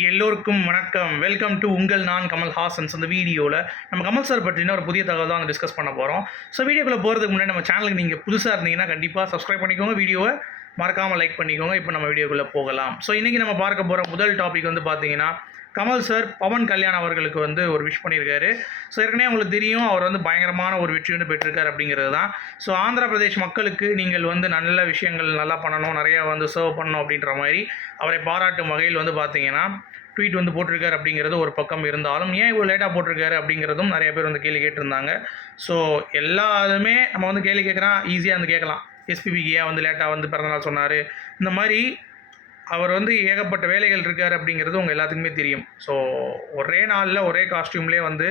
எல்லோருக்கும் வணக்கம். Welcome to உங்கள் நான் கமல் ஹாசன்ஸ். அந்த வீடியோவில் நம்ம கமல் சார் பற்றின ஒரு புதிய தகவல் தான் டிஸ்கஸ் பண்ண போகிறோம். ஸோ வீடியோக்குள்ளே போகிறதுக்கு முன்னாடி நம்ம சேனலுக்கு நீங்கள் புதுசாக இருந்தீங்கன்னா கண்டிப்பாக சப்ஸ்கிரைப் பண்ணிக்கோங்க, வீடியோவை மறக்காமல் லைக் பண்ணிக்கோங்க. இப்போ நம்ம வீடியோக்குள்ளே போகலாம். ஸோ இன்றைக்கி நம்ம பார்க்க போகிற முதல் டாபிக் வந்து பார்த்தீங்கன்னா, கமல் சார் பவன் கல்யாண் அவர்களுக்கு வந்து ஒரு விஷ் பண்ணியிருக்காரு. ஸோ ஏற்கனவே உங்களுக்கு தெரியும், அவர் வந்து பயங்கரமான ஒரு வெற்றி வந்து பெற்றிருக்காரு அப்படிங்கிறது தான். ஸோ ஆந்திர பிரதேஷ் மக்களுக்கு நீங்கள் வந்து நல்ல விஷயங்கள் நல்லா பண்ணணும், நிறையா வந்து சர்வ் பண்ணணும் அப்படின்ற மாதிரி அவரை பாராட்டும் வகையில் வந்து பார்த்தீங்கன்னா ட்வீட் வந்து போட்டிருக்காரு அப்படிங்கிறது ஒரு பக்கம் இருந்தாலும், ஏன் இவ்வளோ லேட்டாக போட்டிருக்காரு அப்படிங்கிறதும் நிறைய பேர் வந்து கேள்வி கேட்டிருந்தாங்க. ஸோ எல்லாருமே நம்ம வந்து கேள்வி கேட்குறோம், ஈஸியாக வந்து கேட்கலாம். எஸ்பிபிக்கு ஏன் வந்து லேட்டாக வந்து பிறந்தநாள் சொன்னார், இந்த மாதிரி அவர் வந்து ஏகப்பட்ட வேலைகள் இருக்கார் அப்படிங்கிறது உங்கள் எல்லாத்துக்குமே தெரியும். ஸோ ஒரே நாளில் ஒரே காஸ்டியூம்லேயே வந்து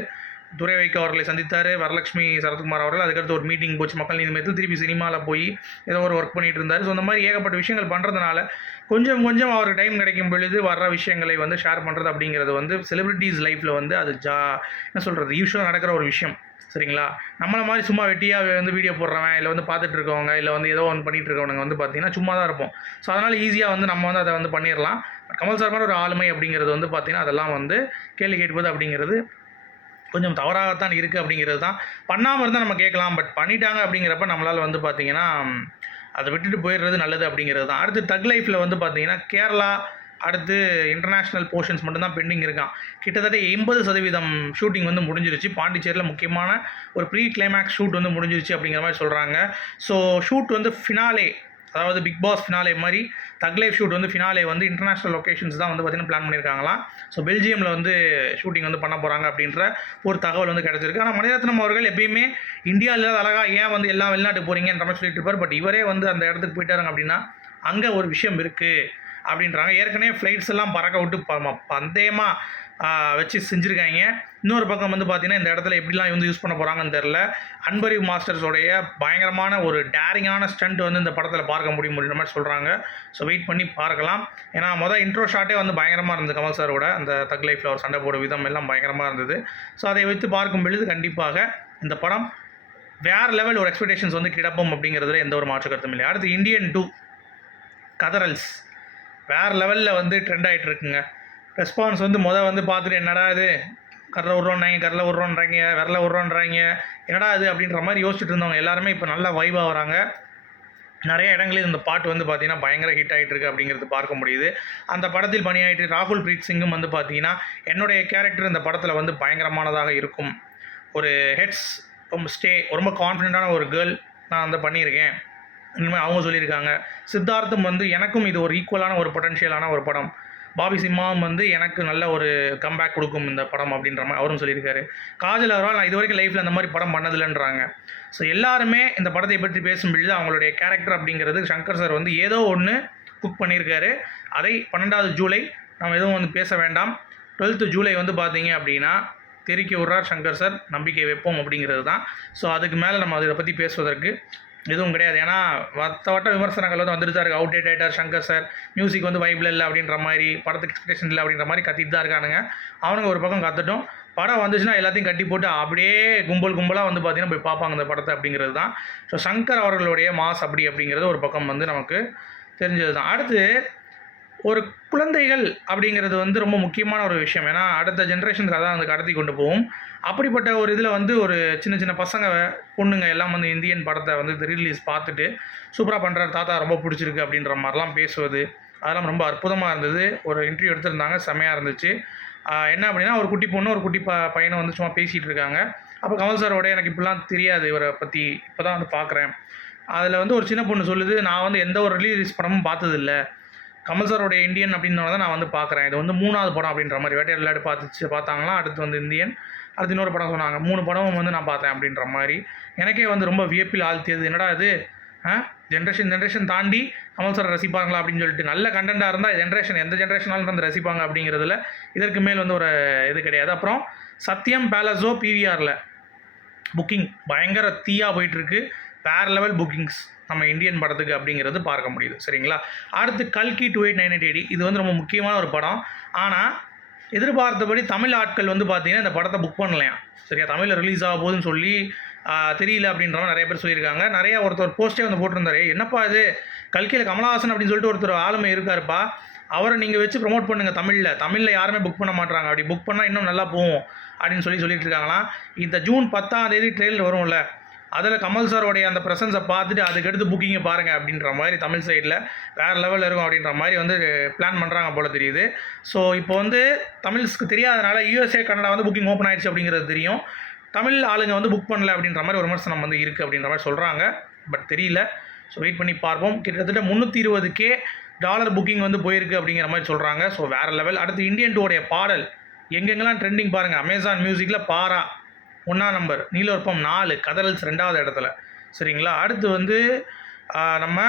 துரை வைகோ அவர்களை சந்தித்தார், வரலட்சுமி சரத்குமார் அவர்கள். அதுக்கடுத்து ஒரு மீட்டிங் போச்சு மக்கள் நீதி மையத்தில், திருப்பி சினிமாவில் போய் ஏதோ ஒரு ஒர்க் பண்ணிகிட்டு இருந்தார். ஸோ இந்த மாதிரி ஏகப்பட்ட விஷயங்கள் பண்ணுறதுனால கொஞ்சம் கொஞ்சம் அவருக்கு டைம் கிடைக்கும் பொழுது வர்ற விஷயங்களை வந்து ஷேர் பண்ணுறது அப்படிங்கிறது வந்து செலிப்ரிட்டிஸ் லைஃப்பில் வந்து அது என்ன சொல்கிறது, யூஸ்வலாக நடக்கிற ஒரு விஷயம். சரிங்களா? நம்மளை மாதிரி சும்மா வெட்டியாக வந்து வீடியோ போடுறவன், இல்லை வந்து பார்த்துட்டு இருக்கவங்க, இல்லை வந்து ஏதோ ஒன்று பண்ணிகிட்டு இருக்கவங்க வந்து பார்த்திங்கன்னா சும்மா தான் இருப்போம். ஸோ அதனால் ஈஸியாக வந்து நம்ம வந்து அதை வந்து பண்ணிடலாம். கமல் சார் மாதிரி ஒரு ஆளுமை அப்படிங்கிறது வந்து பார்த்திங்கன்னா அதெல்லாம் வந்து கேள்வி கேட்பது அப்படிங்கிறது கொஞ்சம் தவறாகத்தான் இருக்குது அப்படிங்கிறது தான். பண்ணாமல் இருந்தால் நம்ம கேட்கலாம், பட் பண்ணிட்டாங்க அப்படிங்கிறப்ப நம்மளால் வந்து பார்த்திங்கன்னா அதை விட்டுட்டு போயிடுறது நல்லது அப்படிங்கிறது தான். அடுத்து தக் லைஃப்பில் வந்து பார்த்திங்கன்னா கேரளா, அடுத்து இன்டர்நேஷ்னல் போர்ஷன்ஸ் மட்டும்தான் பெண்டிங் இருக்கான். கிட்டத்தட்ட 80% ஷூட்டிங் வந்து முடிஞ்சிருச்சு. பாண்டிச்சேரியில் முக்கியமான ஒரு ப்ரீ கிளைமேக்ஸ் ஷூட் வந்து முடிஞ்சிருச்சு அப்படிங்கிற மாதிரி சொல்கிறாங்க. ஸோ ஷூட் வந்து ஃபினாலே, அதாவது பிக் பாஸ் ஃபினாலே மாதிரி தக் லைஃப் ஷூட் வந்து ஃபினாலே வந்து இன்டர்நேஷ்னல் லொக்கேஷன்ஸ் தான் வந்து பார்த்திங்கன்னா பிளான் பண்ணியிருக்காங்களாம். ஸோ பெல்ஜியமில் வந்து ஷூட்டிங் வந்து பண்ண போகிறாங்க அப்படின்ற ஒரு தகவல் வந்து கிடச்சிருக்கு. ஆனால் மணிரத்னம் அவர்கள் எப்பயுமே இந்தியாவில் அழகாக ஏன் வந்து எல்லாம் வெளிநாட்டுக்கு போகிறீங்கன்ற மாதிரி சொல்லிட்டு இருப்பார். பட் இவரே வந்து அந்த இடத்துக்கு போயிட்டாருங்க அப்படின்னா அங்கே ஒரு விஷயம் இருக்குது அப்படின்றாங்க. ஏற்கனவே ஃப்ளைட்ஸ் எல்லாம் பறக்க விட்டு பந்தயமாக வச்சு செஞ்சுருக்காங்க. இன்னொரு பக்கம் வந்து பார்த்திங்கன்னா இந்த இடத்துல எப்படிலாம் வந்து யூஸ் பண்ண போகிறாங்கன்னு தெரில. அன்பரிவ் மாஸ்டர்ஸோடைய பயங்கரமான ஒரு டேரிங்கான ஸ்டண்ட் வந்து இந்த படத்தில் பார்க்க முடியுன்ற மாதிரி சொல்கிறாங்க. ஸோ வெயிட் பண்ணி பார்க்கலாம். ஏன்னா இன்ட்ரோ ஷாட்டே வந்து பயங்கரமாக இருந்தது. கமல் சாரோட அந்த தக் லைஃப்பில் அவர் சண்டை போட விதம் எல்லாம் பயங்கரமாக இருந்தது. ஸோ அதை வைத்து பார்க்கும் பொழுது கண்டிப்பாக இந்த படம் வேறு லெவல் ஒரு எக்ஸ்பெக்டேஷன்ஸ் வந்து கிடப்போம் அப்படிங்கிறதுல எந்த ஒரு மாற்று கருத்தும் இல்லை. அடுத்து இந்தியன் 2 கதரல்ஸ் வேறு லெவலில் வந்து ட்ரெண்ட் ஆகிட்டு இருக்குங்க. ரெஸ்பான்ஸ் வந்து வந்து பார்த்துட்டு என்னடா இது கரில் விட்றோன்றாங்க விரல விட்றோன்றாங்க, என்னடா இது அப்படின்ற மாதிரி யோசிச்சுட்டு இருந்தவங்க எல்லாருமே இப்போ நல்லா வைபாக வராங்க. நிறைய இடங்களில் இந்த பாட்டு வந்து பார்த்திங்கன்னா பயங்கர ஹிட் ஆகிட்டு இருக்குது அப்படிங்கிறது பார்க்க முடியுது. அந்த படத்தில் பணியாயிட்டு ராகுல் பிரீத் சிங்கும் வந்து பார்த்திங்கன்னா என்னுடைய கேரக்டர் இந்த படத்தில் வந்து பயங்கரமானதாக இருக்கும், ஒரு ஹெட்ஸ் ரொம்ப கான்ஃபிடென்ட்டான ஒரு கேர்ள் நான் வந்து பண்ணியிருக்கேன் இனிமேல் அவங்க சொல்லியிருக்காங்க. சித்தார்த்தும் வந்து எனக்கும் இது ஒரு ஈக்குவலான ஒரு பொட்டன்ஷியலான ஒரு படம், பாபி சிம்மாவும் வந்து எனக்கு நல்ல ஒரு கம்பேக் கொடுக்கும் இந்த படம் அப்படின்ற மாதிரி அவரும் சொல்லியிருக்காரு. காஜல் அகர்வால் நான் இது வரைக்கும் லைஃப்பில் அந்த மாதிரி படம் பண்ணதில்லைன்றாங்க. ஸோ எல்லாருமே இந்த படத்தை பற்றி பேசும்பொழுது அவங்களுடைய கேரக்டர் அப்படிங்கிறது சங்கர் சார் வந்து ஏதோ ஒன்று குக் பண்ணியிருக்காரு. அதை 12 ஜூலை நம்ம எதுவும் வந்து பேச வேண்டாம். 12 ஜூலை வந்து பார்த்தீங்க அப்படின்னா தெரிவிக்க விட்றார் சங்கர் சார், நம்பிக்கை வைப்போம் அப்படிங்கிறது தான். ஸோ அதுக்கு மேலே நம்ம அதை பற்றி பேசுவதற்கு எதுவும் கிடையாது. ஏன்னா வட்ட விமர்சனங்கள் வந்து வந்துட்டு தான் இருக்குது. அவுடேட் ஆகிட்டார் சங்கர் சார், மியூசிக் வந்து வைபிள் இல்லை அப்படின்ற மாதிரி, படத்துக்கு எக்ஸ்பெக்டேஷன் இல்லை அப்படின்ற மாதிரி கத்திட்டு தான் இருக்கானுங்க. அவனுங்க ஒரு பக்கம் கற்றுட்டும், படம் வந்துச்சுன்னா எல்லாத்தையும் கட்டி போட்டு அப்படியே கும்பலாக வந்து பார்த்திங்கன்னா போய் பார்ப்பாங்க இந்த படத்தை அப்படிங்கிறது தான். ஸோ சங்கர் அவர்களுடைய மாஸ் அப்படிங்கிறது ஒரு பக்கம் வந்து நமக்கு தெரிஞ்சது தான். அடுத்து ஒரு குழந்தைகள் அப்படிங்கிறது வந்து ரொம்ப முக்கியமான ஒரு விஷயம். ஏன்னா அடுத்த ஜென்ரேஷனுக்கு அதான் வந்து கடத்தி கொண்டு போகும். அப்படிப்பட்ட ஒரு இதில் வந்து ஒரு சின்ன பசங்க பொண்ணுங்க எல்லாம் வந்து இந்தியன் படத்தை வந்து ரிலீஸ் பார்த்துட்டு சூப்பராக பண்ணுறாரு தாத்தா, ரொம்ப பிடிச்சிருக்கு அப்படின்ற மாதிரிலாம் பேசுவது, அதெல்லாம் ரொம்ப அற்புதமாக இருந்தது. ஒரு இன்டர்வியூ எடுத்திருந்தாங்க, செம்மையாக இருந்துச்சு. என்ன அப்படின்னா ஒரு குட்டி பொண்ணு ஒரு குட்டி பையனை வந்து சும்மா பேசிகிட்டு இருக்காங்க. அப்போ கமல் சாரோட எனக்கு இப்படிலாம் தெரியாது இவரை பற்றி, இப்போ தான் வந்து பார்க்குறேன். அதில் வந்து ஒரு சின்ன பொண்ணு சொல்லுது, நான் வந்து எந்த ஒரு ரிலீஸ் படமும் பார்த்ததில்லை, கமல் சாரோடைய இந்தியன் அப்படின்றத தான் நான் வந்து பார்க்குறேன், இது வந்து 3வது படம் அப்படின்ற மாதிரி. வேட்டையாடு விளையாடு பார்த்தாங்களாம், அடுத்து வந்து இந்தியன், அடுத்து இன்னொரு படம் சொன்னாங்க, 3 படமும் வந்து நான் பார்த்தேன் அப்படின்ற மாதிரி. எனக்கே வந்து ரொம்ப வியப்பில் ஆழ்த்தியது. என்னடா இது, ஜென்ரேஷன் தாண்டி கமல் சாரை ரசிப்பாங்களா அப்படின்னு சொல்லிட்டு. நல்ல கண்டென்ட்டாக இருந்தால் எந்த ஜென்ரேஷனாலும் வந்து ரசிப்பாங்க அப்படிங்கிறதுல இதற்கு மேல் வந்து ஒரு இது கிடையாது. அப்புறம் சத்யம் பேலஸோ பிவிஆரில் புக்கிங் பயங்கர தீயாக போயிட்டுருக்கு. வேறு லெவல் புக்கிங்ஸ் நம்ம இந்தியன் படத்துக்கு அப்படிங்கிறது பார்க்க முடியுது. சரிங்களா? அடுத்து கல்கி 2898 இது வந்து ரொம்ப முக்கியமான ஒரு படம். ஆனால் எதிர்பார்த்தபடி தமிழ் ஆட்கள் வந்து பார்த்திங்கன்னா இந்த படத்தை புக் பண்ணலையாம். சரியா? தமிழில் ரிலீஸ் ஆக போகுதுன்னு சொல்லி தெரியல அப்படின்றவங்க நிறைய பேர் சொல்லியிருக்காங்க. ஒருத்தர் போஸ்ட்டே வந்து போட்டிருந்தாரு, என்னப்பா இது கல்கியில் கமலஹாசன் அப்படின்னு சொல்லிட்டு ஒருத்தர் ஆளுமை இருக்காருப்பா, அவரை நீங்கள் வச்சு ப்ரொமோட் பண்ணுங்கள் தமிழில் யாருமே புக் பண்ண மாட்றாங்க, அப்படி புக் பண்ணால் இன்னும் நல்லா போகும் அப்படின்னு சொல்லிட்டு இருக்காங்களாம். இந்த ஜூன் 10ஆம் தேதி ட்ரெயிலர் வரும்ல, அதில் கமல் சாரோடைய அந்த ப்ரெசன்ஸை பார்த்துட்டு அதுக்கடுத்து புக்கிங்கை பாருங்கள் அப்படின்ற மாதிரி தமிழ் சைடில் வேறு லெவலில் இருக்கும் அப்படின்ற மாதிரி வந்து பிளான் பண்ணுறாங்க போல் தெரியுது. ஸோ இப்போ வந்து தமிழ்ஸ்க்கு தெரியாதனால USA கன்னடா வந்து புக்கிங் ஓப்பன் ஆயிடுச்சு அப்படிங்கிறது தெரியும், தமிழ் ஆளுங்க வந்து புக் பண்ணல அப்படின்ற மாதிரி ஒரு விமர்சனம் வந்து இருக்குது அப்படின்ற மாதிரி சொல்கிறாங்க. பட் தெரியல, ஸோ வெயிட் பண்ணி பார்ப்போம். கிட்டத்தட்ட $320K புக்கிங் வந்து போயிருக்கு அப்படிங்கிற மாதிரி சொல்கிறாங்க. ஸோ வேறு லெவல். அடுத்து இந்தியன் 2 பாடல் எங்கெங்கெல்லாம் ட்ரெண்டிங் பாருங்கள். அமேசான் மியூசிக்கில் பாரா 1ஆம் நம்பர், நீலோற்பம் 4, கதறல்ஸ் 2வது இடத்துல. சரிங்களா. அடுத்து வந்து நம்ம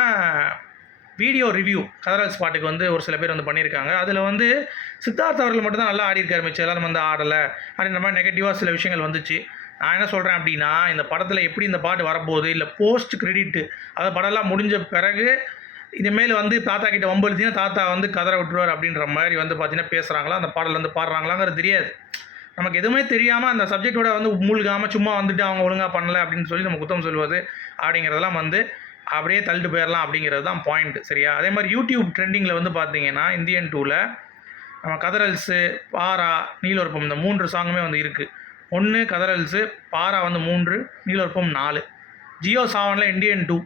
வீடியோ ரிவ்யூ கதறல்ஸ் பாட்டுக்கு வந்து ஒரு சில பேர் வந்து பண்ணியிருக்காங்க. அதில் வந்து சித்தார்த் அவர்கள் மட்டும் தான் நல்லா ஆடிருக்காரு, மிச்சம் எல்லாரும் வந்து ஆடலை அப்படின்ற மாதிரி நெகட்டிவாக சில விஷயங்கள் வந்துச்சு. நான் என்ன சொல்கிறேன் அப்படின்னா, இந்த படத்தில் எப்படி இந்த பாட்டு வரப்போகுது, இல்லை போஸ்ட் கிரெடிட்டு அந்த படம்லாம் முடிஞ்ச பிறகு இனிமேல் வந்து தாத்தா கிட்ட வம்பழுத்தினா தாத்தா வந்து கதற விட்டுருவார் அப்படின்ற மாதிரி வந்து பார்த்தீங்கன்னா பேசுகிறாங்களா, அந்த பாடல் வந்து பாடுறாங்களாங்கிறது தெரியாது. நமக்கு எதுவுமே தெரியாமல் அந்த சப்ஜெக்டோட வந்து மூழ்காமல் சும்மா வந்துட்டு அவங்க ஒழுங்காக பண்ணலை அப்படின்னு சொல்லி நம்ம குத்தம் சொல்வது அப்படிங்கிறதெல்லாம் வந்து அப்படியே தள்ளிட்டு போயிடலாம் அப்படிங்கிறது தான் பாயிண்ட். சரியா. அதே மாதிரி யூடியூப் ட்ரெண்டிங்கில் வந்து பார்த்தீங்கன்னா இந்தியன் 2ல் நம்ம கதறல்ஸு, பாரா, நீலோற்பம் இந்த 3 சாங்குமே வந்து இருக்குது. 1 கதறல்ஸு, பாரா வந்து 3, நீலோற்பம் 4. ஜியோ சாவனில் இந்தியன் 2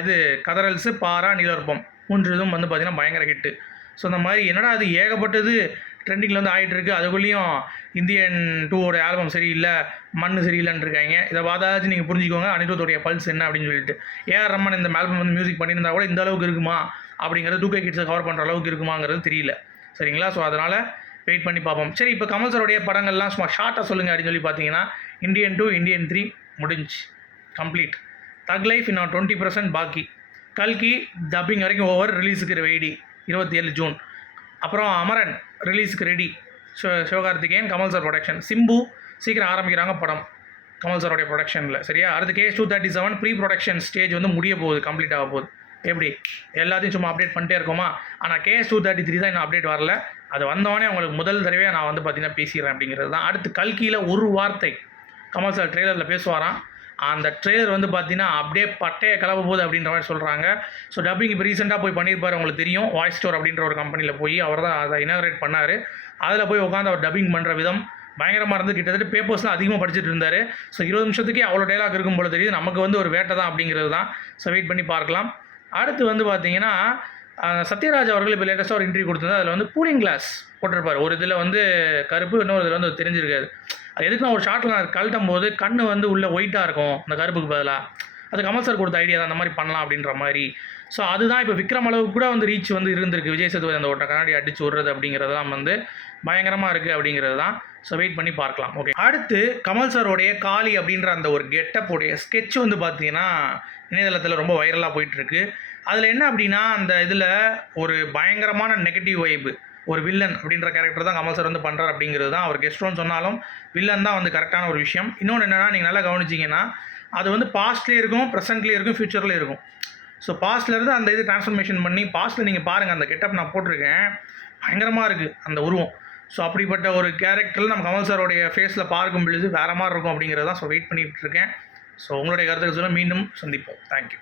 இது கதறல்ஸு, பாரா, நீலோற்பம் 3 இதுவும் வந்து பார்த்திங்கன்னா பயங்கர ஹிட்டு. ஸோ இந்த மாதிரி என்னடா அது ஏகப்பட்டது ட்ரெண்டிங்கில் வந்து ஆகிட்டுருக்கு, அதுக்குள்ளேயும் இந்தியன் 2 ஆல்பம் சரியில்லை, மண் சரியில்லைன்னு இருக்காங்க. இதை பார்த்தாச்சும் நீங்கள் புரிஞ்சுக்கோங்க அனிருத்தோடைய பல்ஸ் என்ன அப்படின்னு சொல்லிட்டு. ஏஆர் ரஹ்மான் இந்த ஆல்பம் வந்து மியூசிக் பண்ணியிருந்தா கூட இந்த அளவுக்கு இருக்குமா அப்படிங்கிறது 2K கிட்ஸை கவர் பண்ணுற அளவுக்கு இருக்குமாங்கிறது தெரியல. சரிங்களா. ஸோ அதனால் வெயிட் பண்ணி பார்ப்போம். சரி, இப்போ கமல் சாரோடைய படங்கள்லாம் சும்மா ஷார்ட்டாக சொல்லுங்கள் அப்படின்னு சொல்லி பார்த்தீங்கன்னா இந்தியன் 2, இந்தியன் 3 முடிஞ்சு கம்ப்ளீட். தக் லைஃப் இன்னும் 20% பாக்கி. கல்கி டப்பிங் வரைக்கும் ஓவர், ரிலீஸுக்கு ரெடி 27 ஜூன். அப்புறம் அமரன் ரிலீஸுக்கு ready, Sivakarthikeyan Kamal sir production. Simbu சீக்கிரம் ஆரம்பிக்கிறாங்க படம் கமல் சாரோடைய ப்ரொடக்ஷனில். சரியா. அடுத்து கேஸ் 237 ப்ரீ ப்ரொடக்ஷன் ஸ்டேஜ் வந்து முடிய போகுது, கம்ப்ளீட் ஆக போகுது. எப்படி எல்லாத்தையும் சும்மா அப்டேட் பண்ணிட்டே இருக்கோமா. ஆனால் கேஸ் 233 தான் இன்னும் அப்டேட் வரல. அது வந்தவொடனே அவங்களுக்கு முதல் தடவையாக நான் வந்து பார்த்தீங்கன்னா பேசிடுறேன் அப்படிங்கிறது தான். அடுத்து கல்கியில் ஒரு வார்த்தை கமல் சார் ட்ரெய்லரில் பேசுவாராம். அந்த ட்ரெய்லர் வந்து பார்த்தீங்கன்னா அப்படியே பட்டையை கிளம்ப போகுது அப்படின்ற மாதிரி சொல்கிறாங்க. ஸோ டப்பிங் இப்போ ரீசெண்டாக போய் பண்ணியிருப்பார், உங்களுக்கு தெரியும். வாய்ஸ் ஸ்டோர் அப்படின்ற ஒரு கம்பெனியில் போய் அவர் தான் அதை இனாகரேட் பண்ணார். அதில் போய் உட்காந்து அவர் டப்பிங் பண்ணுற விதம் பயங்கரமாக இருந்து கிட்டத்தட்ட பேப்பர்ஸ்லாம் அதிகமாக படிச்சுட்டு இருந்தார். ஸோ 20 நிமிஷத்துக்கே அவ்வளோ டைலாக் இருக்கும் போல தெரியுது. நமக்கு வந்து ஒரு வேட்டை தான் அப்படிங்கிறது தான். ஸோ வெயிட் பண்ணி பார்க்கலாம். அடுத்து வந்து பார்த்தீங்கன்னா சத்யராஜ் அவர்கள் இப்போ லேட்டஸ்ட்டாக ஒரு இன்டர்வியூ கொடுத்துருந்தா அதில் வந்து கூலிங் கிளாஸ் போட்டிருப்பார். ஒரு இதில் வந்து கருப்பு, இன்னொரு இதில் வந்து தெரிஞ்சிருக்காது. அது எதுக்குன்னா ஒரு ஷார்ட்டில் நான் கழட்டும் போது கண்ணு வந்து உள்ளே ஒயிட்டாக இருக்கும் அந்த கருப்புக்கு பதிலாக. அது கமல் சார் கொடுத்த ஐடியா தான், அந்த மாதிரி பண்ணலாம் அப்படின்ற மாதிரி. ஸோ அதுதான் இப்போ விக்ரம் அளவுக்கு கூட வந்து ரீச் வந்து இருந்திருக்கு. விஜய் சேதுபதி அந்த ஓட்ட கண்ணாடி அடிச்சு விடுறது அப்படிங்கிறதுலாம் வந்து பயங்கரமாக இருக்குது அப்படிங்கிறது தான். ஸோ வெயிட் பண்ணி பார்க்கலாம். ஓகே. அடுத்து கமல் சாரோடைய காளி அப்படின்ற அந்த ஒரு கெட்டப்போடைய ஸ்கெட்ச் வந்து பார்த்தீங்கன்னா இணையதளத்தில் ரொம்ப வைரலாக போயிட்டுருக்கு. அதில் என்ன அப்படின்னா அந்த இதில் ஒரு பயங்கரமான நெகட்டிவ் வைப்பு, ஒரு வில்லன் அப்படின்ற கேரக்டர் தான் கமல் சார் வந்து பண்ணுறார் அப்படிங்கிறது தான். அவர் கெஸ்ட்ரோன்னு சொன்னாலும் வில்லன் தான் வந்து கரெக்டான ஒரு விஷயம். இன்னொன்று என்னென்னா, நீங்கள் நல்லா கவனிச்சிங்கன்னா அது வந்து பாஸ்ட்லேயும் இருக்கும், ப்ரெசென்ட்லேயும் இருக்கும், ஃப்யூச்சர்லேயும் இருக்கும். ஸோ பாஸ்ட்லேருந்து அந்த இது ட்ரான்ஸ்ஃபர்மேஷன் பண்ணி பாஸ்ட்டில் நீங்கள் பாருங்கள், அந்த கெட்டப் நான் போட்டிருக்கேன், பயங்கரமாக இருக்குது அந்த உருவம். ஸோ அப்படிப்பட்ட ஒரு கேரக்டரில் நம்ம கமல் சாரோடைய ஃபேஸில் பார்க்கும் பொழுது வேறு மாதிரி இருக்கும் அப்படிங்கிறது தான். ஸோ வெயிட் பண்ணிகிட்டு இருக்கேன். ஸோ உங்களுடைய கருத்துக்கள் சொல்ல மீண்டும் சந்திப்போம். தேங்க்யூ.